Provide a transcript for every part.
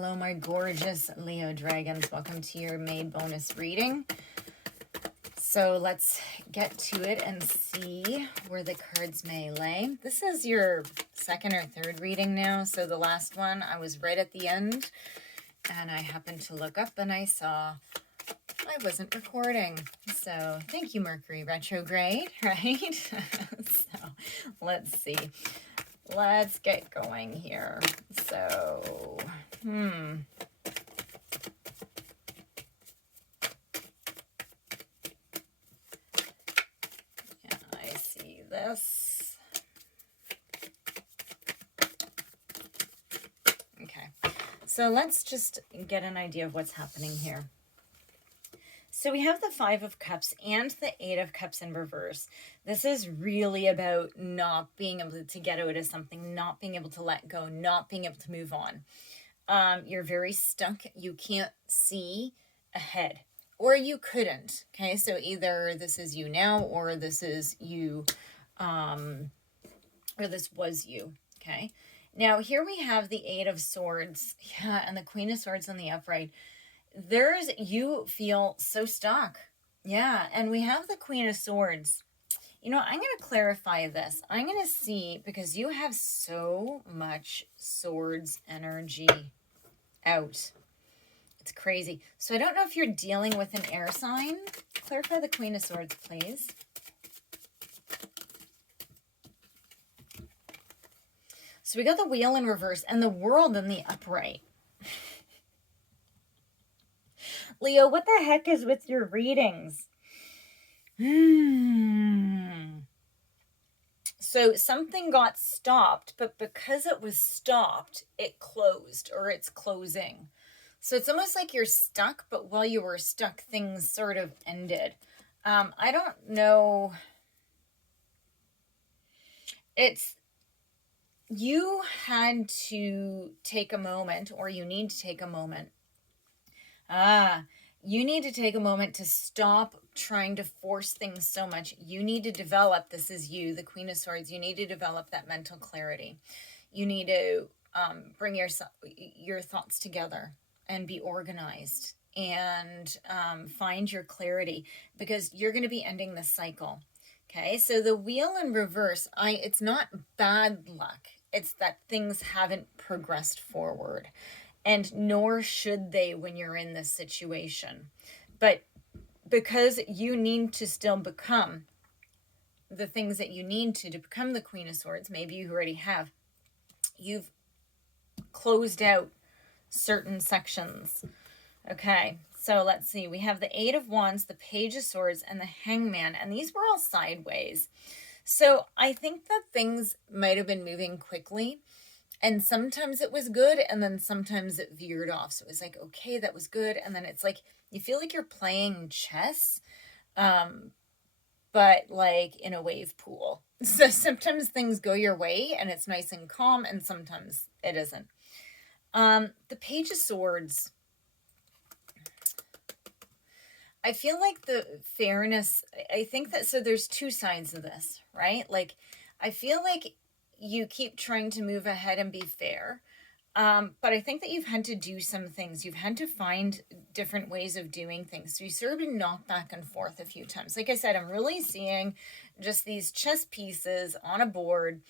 Hello, my gorgeous Leo dragons. Welcome to your May bonus reading. So let's get to it and see where the cards may lay. This is your second or third reading now. So the last one, I was right at the end and I happened to look up and I saw I wasn't recording. So thank you, Mercury retrograde, right? So let's see. Let's get going here. So, yeah, I see this. Okay, so let's just get an idea of what's happening here. So we have the Five of Cups and the Eight of Cups in reverse. This is really about not being able to get out of something, not being able to let go, not being able to move on. You're very stuck. You can't see ahead, or you couldn't. Okay, so either this is you now, or this is you, or this was you. Okay, now here we have the Eight of Swords, yeah, and the Queen of Swords on the upright. You feel so stuck. Yeah, and we have the Queen of Swords. You know, I'm going to clarify this. I'm going to see, because you have so much swords energy out. It's crazy. So I don't know if you're dealing with an air sign. Clarify the Queen of Swords, please. So we got the Wheel in reverse and the World in the upright. Leo, what the heck is with your readings? So something got stopped, but because it was stopped, it closed, or it's closing. So it's almost like you're stuck, but while you were stuck, things sort of ended. I don't know. You had to take a moment, or you need to take a moment. You need to take a moment to stop trying to force things so much. You need to develop, this is you, the Queen of Swords, you need to develop that mental clarity. You need to bring your thoughts together and be organized and find your clarity, because you're going to be ending this cycle. Okay, so the Wheel in reverse, it's not bad luck. It's that things haven't progressed forward. And nor should they when you're in this situation. But because you need to still become the things that you need to become the Queen of Swords, maybe you already have, you've closed out certain sections. Okay, so let's see. We have the Eight of Wands, the Page of Swords, and the Hangman. And these were all sideways. So I think that things might have been moving quickly. And sometimes it was good, and then sometimes it veered off. So it was like, okay, that was good. And then it's like, you feel like you're playing chess, but like in a wave pool. So sometimes things go your way and it's nice and calm, and sometimes it isn't. The Page of Swords. I feel like the fairness, I think that, so there's two sides of this, right? Like, I feel like you keep trying to move ahead and be fair. But I think that you've had to do some things. You've had to find different ways of doing things. So you sort of been knocked back and forth a few times. Like I said, I'm really seeing just these chess pieces on a board.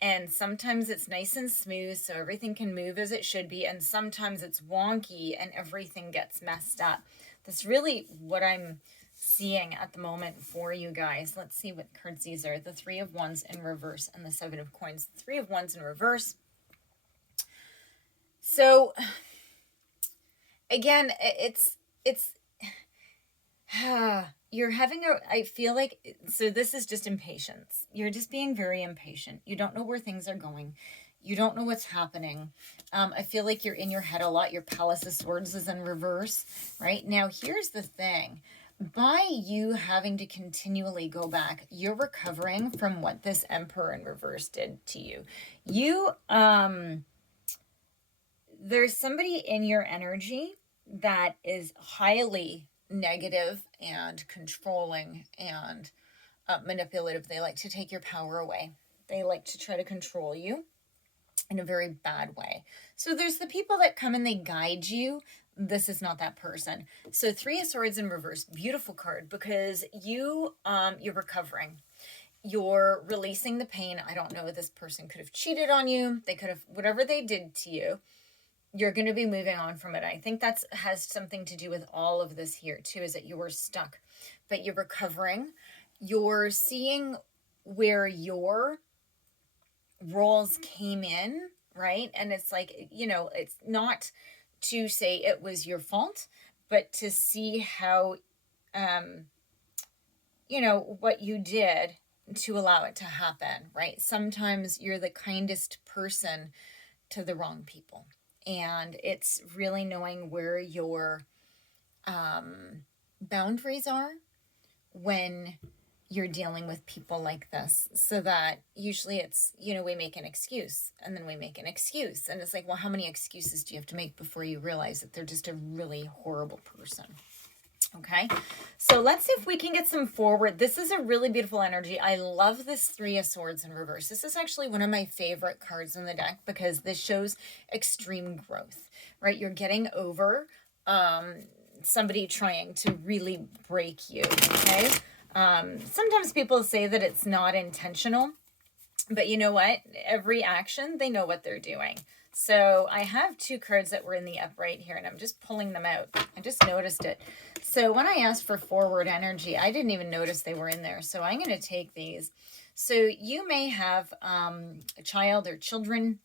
And sometimes it's nice and smooth, so everything can move as it should be. And sometimes it's wonky and everything gets messed up. That's really what I'm seeing at the moment for you guys. Let's see what cards these are. The Three of Wands in reverse and the Seven of Coins. The Three of Wands in reverse. So again, you're having I feel like, so this is just impatience. You're just being very impatient. You don't know where things are going. You don't know what's happening. I feel like you're in your head a lot. Your Palace of Swords is in reverse, right? Now, here's the thing. By you having to continually go back, you're recovering from what this Emperor in reverse did to you. There's somebody in your energy that is highly negative and controlling and manipulative. They like to take your power away. They like to try to control you. in a very bad way. So there's the people that come and they guide you. This is not that person. So Three of Swords in reverse, beautiful card, because you're recovering. You're releasing the pain. I don't know, this person could have cheated on you. They could have, whatever they did to you, you're going to be moving on from it. I think that has something to do with all of this here too, is that you were stuck, but you're recovering. You're seeing where your roles came in, right? And it's like, it's not to say it was your fault, but to see how, what you did to allow it to happen, right? Sometimes you're the kindest person to the wrong people. And it's really knowing where your boundaries are when you're dealing with people like this, so that usually it's, we make an excuse and then we make an excuse. And it's like, well, how many excuses do you have to make before you realize that they're just a really horrible person? Okay, so let's see if we can get some forward. This is a really beautiful energy. I love this Three of Swords in reverse. This is actually one of my favorite cards in the deck because this shows extreme growth, right? You're getting over somebody trying to really break you, okay? Sometimes people say that it's not intentional, but you know what? Every action, they know what they're doing. So I have two cards that were in the upright here, and I'm just pulling them out. I just noticed it. So when I asked for forward energy, I didn't even notice they were in there. So I'm going to take these. So you may have a child or children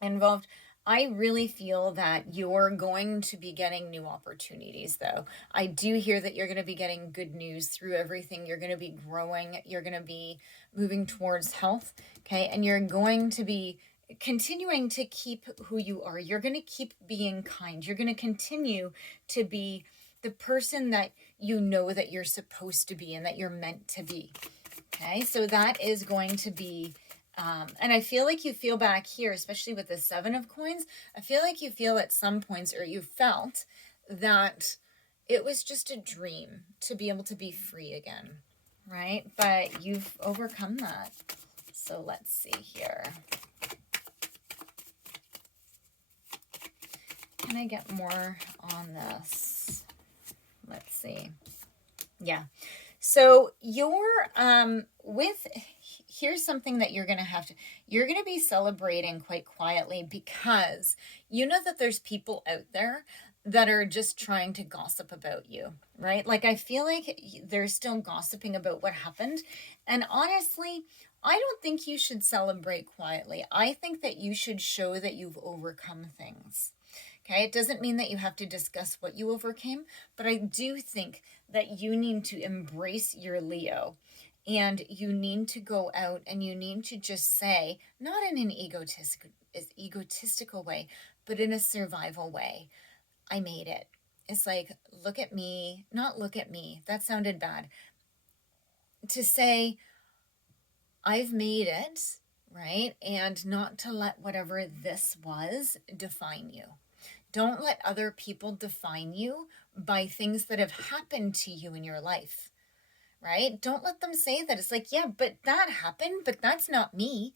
involved. I really feel that you're going to be getting new opportunities, though. I do hear that you're going to be getting good news through everything. You're going to be growing. You're going to be moving towards health, okay? And you're going to be continuing to keep who you are. You're going to keep being kind. You're going to continue to be the person that you know that you're supposed to be and that you're meant to be, okay? So that is going to be... and I feel like you feel back here, especially with the Seven of Coins, I feel like you feel at some points, or you felt that it was just a dream to be able to be free again, right? But you've overcome that. So let's see here. Can I get more on this? Let's see. Yeah. So you're here's something that you're going to be celebrating quite quietly, because you know that there's people out there that are just trying to gossip about you, right? Like, I feel like they're still gossiping about what happened. And honestly, I don't think you should celebrate quietly. I think that you should show that you've overcome things. Okay, it doesn't mean that you have to discuss what you overcame, but I do think that you need to embrace your Leo, and you need to go out and you need to just say, not in an egotistical way, but in a survival way, I made it. It's like, look at me, not look at me. That sounded bad. To say, I've made it, right? And not to let whatever this was define you. Don't let other people define you by things that have happened to you in your life, right? Don't let them say that. It's like, yeah, but that happened, but that's not me.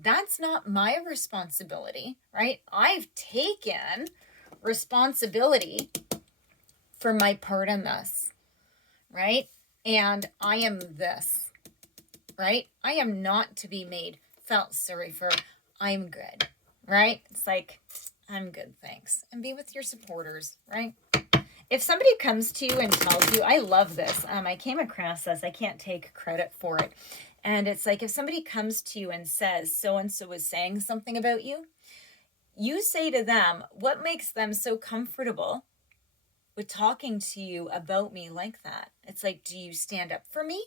That's not my responsibility, right? I've taken responsibility for my part in this, right? And I am this, right? I am not to be made felt sorry for. I'm good, right? It's like, I'm good, thanks. And be with your supporters, right? If somebody comes to you and tells you, I love this. I came across this. I can't take credit for it. And it's like, if somebody comes to you and says, so-and-so is saying something about you, you say to them, what makes them so comfortable with talking to you about me like that? It's like, do you stand up for me?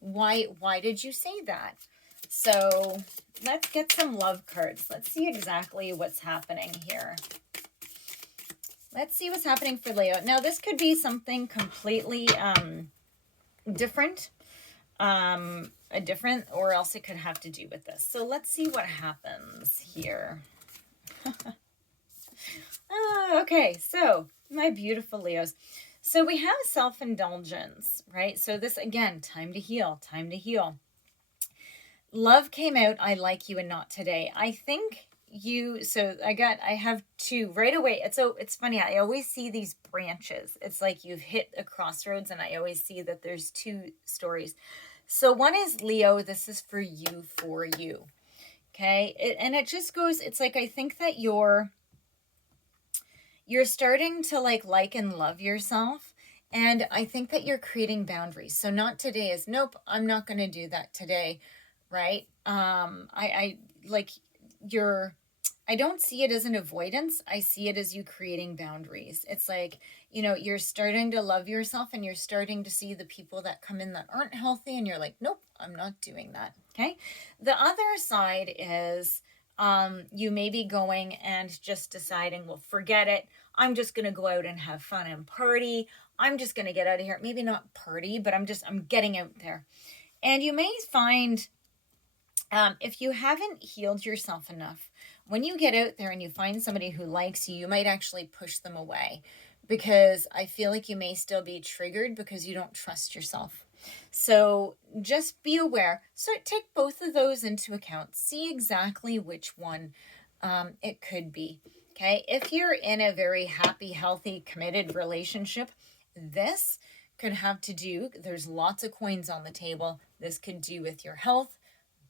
Why did you say that? So let's get some love cards. Let's see exactly what's happening here. Let's see what's happening for Leo. Now, this could be something completely different, or else it could have to do with this. So let's see what happens here. Okay, so my beautiful Leos. So we have self-indulgence, right? So this, again, time to heal, time to heal. Love came out, I like you and not today. I think so I have two right away. It's funny. I always see these branches. It's like you've hit a crossroads, and I always see that there's two stories. So one is Leo. This is for you, for you. Okay. And it just goes, it's like, I think that you're starting to like and love yourself. And I think that you're creating boundaries. So not today is, nope, I'm not going to do that today. Right. I like I don't see it as an avoidance. I see it as you creating boundaries. It's like, you're starting to love yourself, and you're starting to see the people that come in that aren't healthy, and you're like, nope, I'm not doing that. Okay. The other side is, you may be going and just deciding, well, forget it. I'm just going to go out and have fun and party. I'm just going to get out of here. Maybe not party, but I'm getting out there. And you may find, if you haven't healed yourself enough, when you get out there and you find somebody who likes you, you might actually push them away, because I feel like you may still be triggered because you don't trust yourself. So just be aware. So take both of those into account. See exactly which one it could be. Okay. If you're in a very happy, healthy, committed relationship, this could have to do, there's lots of coins on the table. This could do with your health,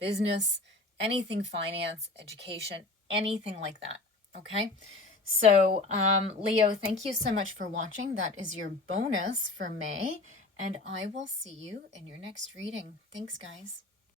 business, anything finance, education, anything like that. Okay. So, Leo, thank you so much for watching. That is your bonus for May, and I will see you in your next reading. Thanks, guys.